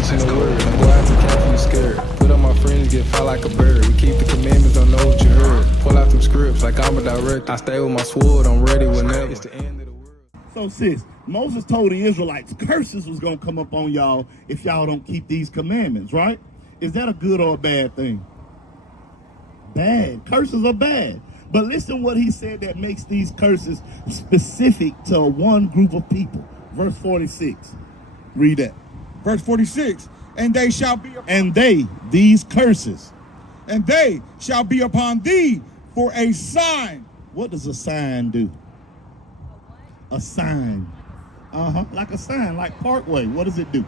teaching the word. Don't go after camp, you scared. Put on my friends, get fly like a bird. We keep the commandments, don't know what you heard. Pull out some scripts like I'm a director. I stay with my sword, I'm ready whenever. It's the end of the world. So sis, Moses told the Israelites curses was going to come up on y'all if y'all don't keep these commandments, right? Is that a good or a bad thing? Bad. Curses are bad. But listen what he said that makes these curses specific to one group of people. Verse 46. Read that. Verse 46, and they shall be upon, And they, these curses. and they shall be upon thee for a sign. What does a sign do? A sign. Like a sign, like Parkway. What does it do?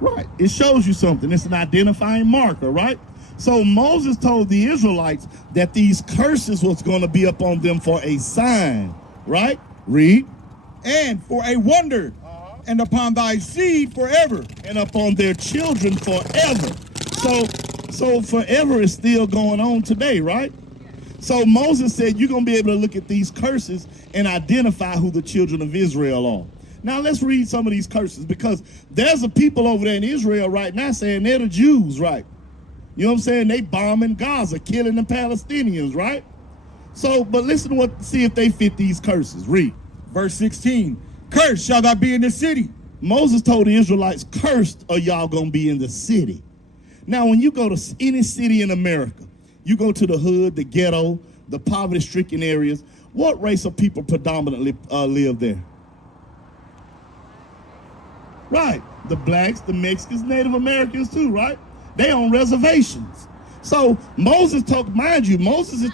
Right. It shows you something. It's an identifying marker, right? So Moses told the Israelites that these curses was going to be upon them for a sign, right? Read. And for a wonder, and upon thy seed forever. And upon their children forever. So forever is still going on today, right? So Moses said you're going to be able to look at these curses and identify who the children of Israel are. Now let's read some of these curses, because there's a people over there in Israel right now saying they're the Jews, right? You know what I'm saying? They bombing Gaza, killing the Palestinians, right? So, but listen to see if they fit these curses. Read. Verse 16, cursed shall thou be in the city. Moses told the Israelites, cursed are y'all going to be in the city. Now, when you go to any city in America, you go to the hood, the ghetto, the poverty-stricken areas, what race of people predominantly live there? Right. The blacks, the Mexicans, Native Americans too, right? They on reservations. So Moses Moses is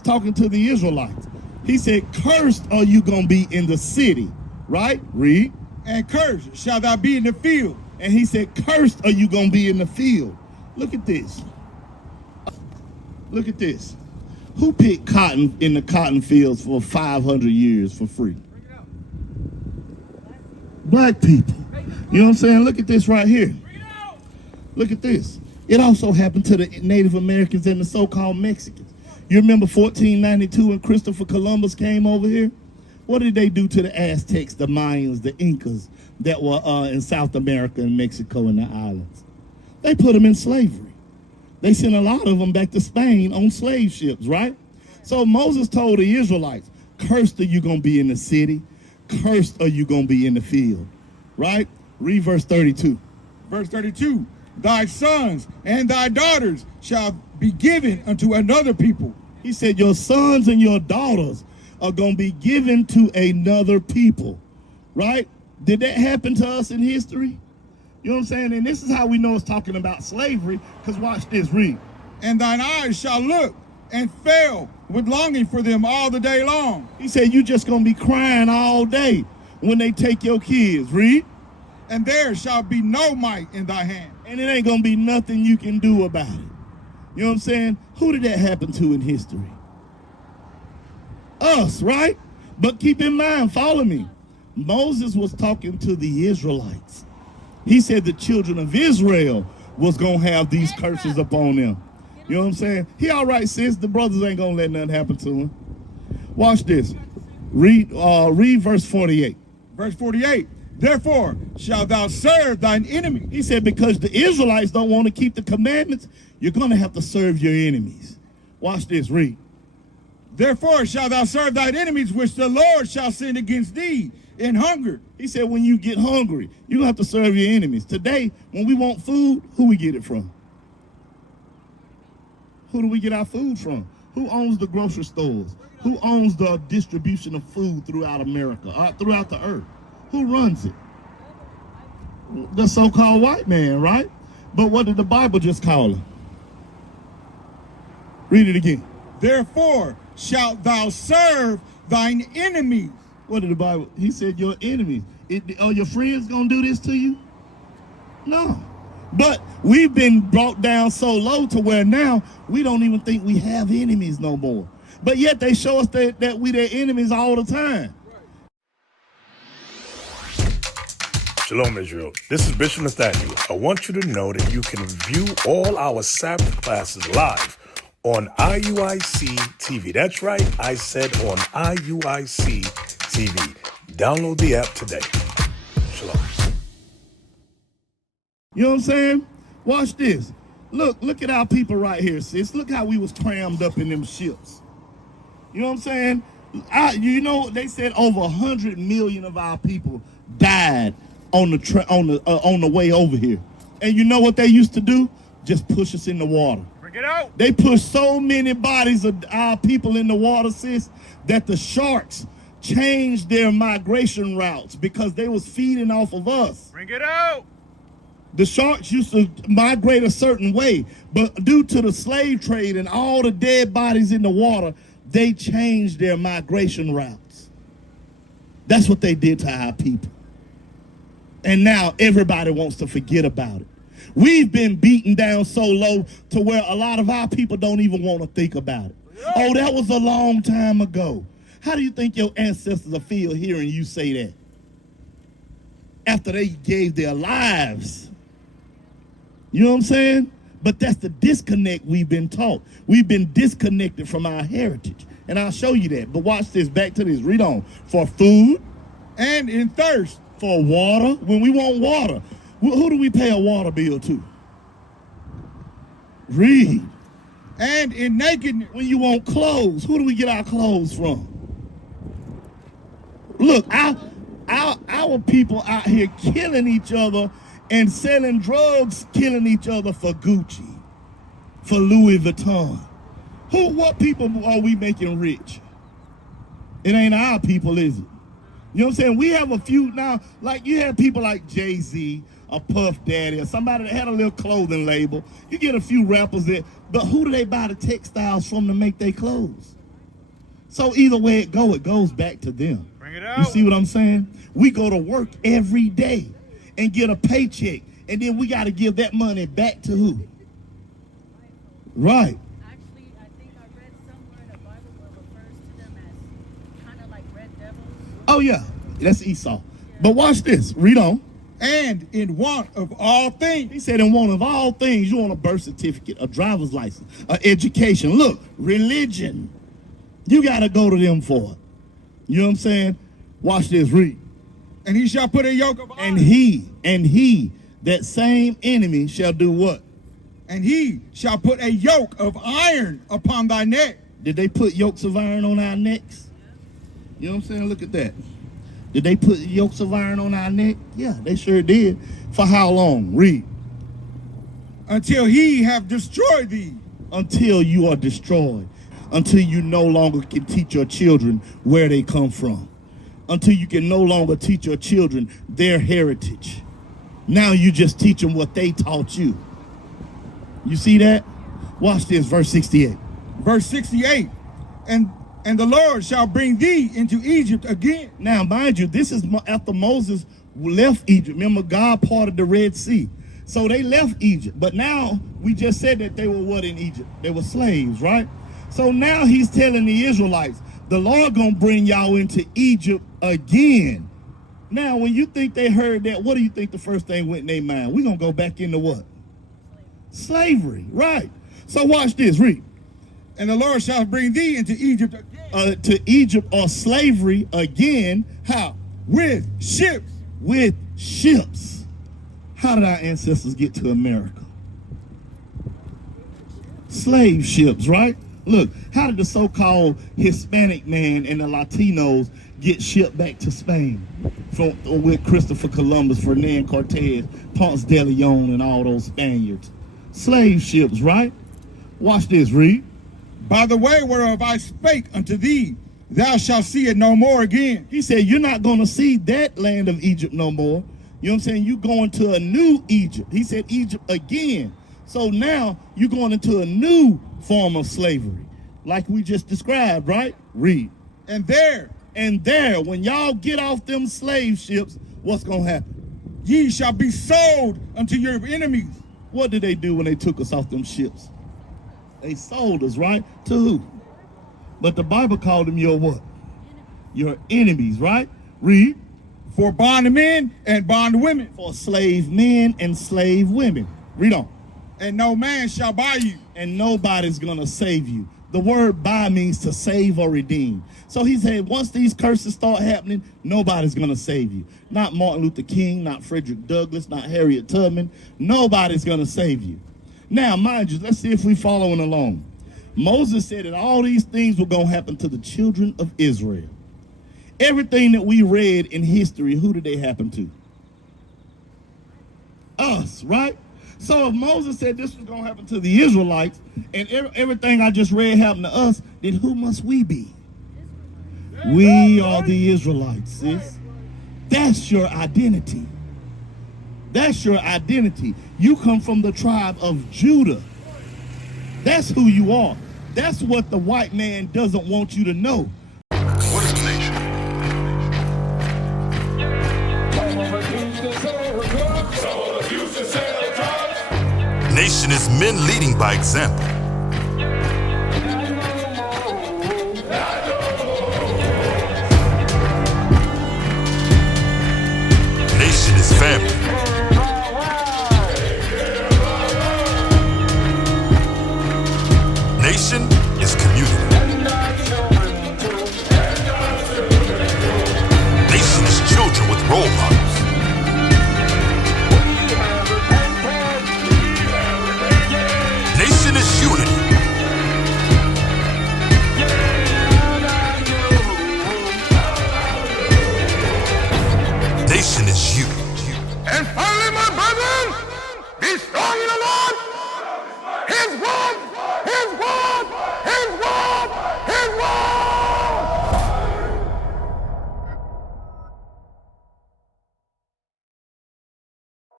talking to the Israelites. He said, cursed are you going to be in the city, right? Read. And cursed shall thou be in the field. And he said, cursed are you going to be in the field. Look at this. Look at this. Who picked cotton in the cotton fields for 500 years for free? Black people. You know what I'm saying? Look at this right here. Look at this. It also happened to the Native Americans and the so-called Mexicans. You remember 1492 when Christopher Columbus came over here? What did they do to the Aztecs, the Mayans, the Incas that were in South America and Mexico and the islands? They put them in slavery. They sent a lot of them back to Spain on slave ships, right? So Moses told the Israelites, cursed are you going to be in the city, cursed are you going to be in the field, right? Read verse 32. Verse 32, thy sons and thy daughters shall be given unto another people. He said your sons and your daughters are going to be given to another people, right? Did that happen to us in history? You know what I'm saying? And this is how we know it's talking about slavery, because watch this, read. And thine eyes shall look and fail with longing for them all the day long. He said you just going to be crying all day when they take your kids. Read. And there shall be no might in thy hand. And it ain't going to be nothing you can do about it. You know what I'm saying? Who did that happen to in history? Us, right? But keep in mind, follow me. Moses was talking to the Israelites. He said the children of Israel was going to have these curses upon them. You know what I'm saying? He all right, sis. The brothers ain't going to let nothing happen to him. Watch this. Read verse 48. Verse 48. Therefore shalt thou serve thine enemy. He said because the Israelites don't want to keep the commandments, you're going to have to serve your enemies. Watch this. Read. Therefore shalt thou serve thine enemies, which the Lord shall send against thee in hunger. He said when you get hungry, you're going to have to serve your enemies. Today, when we want food, who we get it from? Who do we get our food from? Who owns the grocery stores? Who owns the distribution of food throughout America, throughout the earth? Who runs it? The so-called white man, right? But what did the Bible just call him? Read it again. Therefore shalt thou serve thine enemies. What did the Bible? He said your enemies. Are your friends going to do this to you? No. But we've been brought down so low to where now we don't even think we have enemies no more. But yet they show us that we their enemies all the time. Shalom, Israel. This is Bishop Nathaniel. I want you to know that you can view all our Sabbath classes live on IUIC TV. That's right, I said on IUIC TV. Download the app today. Shalom. You know what I'm saying? Watch this. Look at our people right here, sis. Look how we was crammed up in them ships. You know what I'm saying? They said over 100 million of our people died on the way over here. And you know what they used to do? Just push us in the water. Bring it out. They pushed so many bodies of our people in the water, sis, that the sharks changed their migration routes because they was feeding off of us. Bring it out. The sharks used to migrate a certain way, but due to the slave trade and all the dead bodies in the water, they changed their migration routes. That's what they did to our people. And now everybody wants to forget about it. We've been beaten down so low to where a lot of our people don't even want to think about it. Oh, that was a long time ago. How do you think your ancestors will feel hearing you say that? After they gave their lives. You know what I'm saying? But that's the disconnect we've been taught. We've been disconnected from our heritage. And I'll show you that. But watch this. Back to this. Read on. For food. And in thirst. For water. When we want water. Who do we pay a water bill to? Read. And in nakedness. When you want clothes. Who do we get our clothes from? Look, our people out here killing each other and selling drugs, killing each other for Gucci, for Louis Vuitton. What people are we making rich? It ain't our people, is it? You know what I'm saying? We have a few now, like you have people like Jay-Z, or Puff Daddy, or somebody that had a little clothing label. You get a few rappers that, but who do they buy the textiles from to make their clothes? So either way it goes back to them. Bring it out. You see what I'm saying? We go to work every day and get a paycheck, and then we got to give that money back to who? Right. Actually, I think I read somewhere in the Bible where it refers to them as kind of like red devils. Oh yeah, that's Esau. But watch this. Read on. And in want of all things. He said, in want of all things, you want a birth certificate, a driver's license, an education. Look, religion. You got to go to them for it. You know what I'm saying? Watch this. Read. And he shall put a yoke of iron. And he, that same enemy shall do what? And he shall put a yoke of iron upon thy neck. Did they put yokes of iron on our necks? You know what I'm saying? Look at that. Did they put yokes of iron on our neck? Yeah, they sure did. For how long? Read. Until he have destroyed thee. Until you are destroyed. Until you no longer can teach your children where they come from. Until you can no longer teach your children their heritage. Now you just teach them what they taught you. You see that? Watch this, verse 68. Verse 68. And the Lord shall bring thee into Egypt again. Now, mind you, this is after Moses left Egypt. Remember, God parted the Red Sea. So they left Egypt. But now, we just said that they were what in Egypt? They were slaves, right? So now he's telling the Israelites, the Lord gonna bring y'all into Egypt again. Now, when you think they heard that, what do you think the first thing went in their mind? We're gonna go back into what? Slavery, right. So watch this, read. And the Lord shall bring thee into Egypt again. To Egypt or slavery again. How? With ships. With ships. How did our ancestors get to America? Slave ships, right? Look, how did the so-called Hispanic man and the Latinos get shipped back to Spain with Christopher Columbus, Ferdinand Cortez, Ponce de Leon, and all those Spaniards? Slave ships, right? Watch this, read. By the way whereof I spake unto thee, thou shalt see it no more again. He said, you're not going to see that land of Egypt no more. You know what I'm saying? You're going to a new Egypt. He said Egypt again. So now you're going into a new form of slavery, like we just described, right? Read. And there, when y'all get off them slave ships, what's going to happen? Ye shall be sold unto your enemies. What did they do when they took us off them ships? They sold us, right? To who? But the Bible called them your what? Your enemies, right? Read. For bondmen and bondwomen. For slave men and slave women. Read on. And no man shall buy you. And nobody's going to save you. The word buy means to save or redeem. So he said, once these curses start happening, nobody's going to save you. Not Martin Luther King, not Frederick Douglass, not Harriet Tubman. Nobody's going to save you. Now, mind you, let's see if we're following along. Moses said that all these things were going to happen to the children of Israel. Everything that we read in history, who did they happen to? Us, right? So if Moses said this was going to happen to the Israelites, and everything I just read happened to us, then who must we be? We are the Israelites, sis. That's your identity. That's your identity. You come from the tribe of Judah. That's who you are. That's what the white man doesn't want you to know. What is a nation? Nation is men leading by example. Nation is family.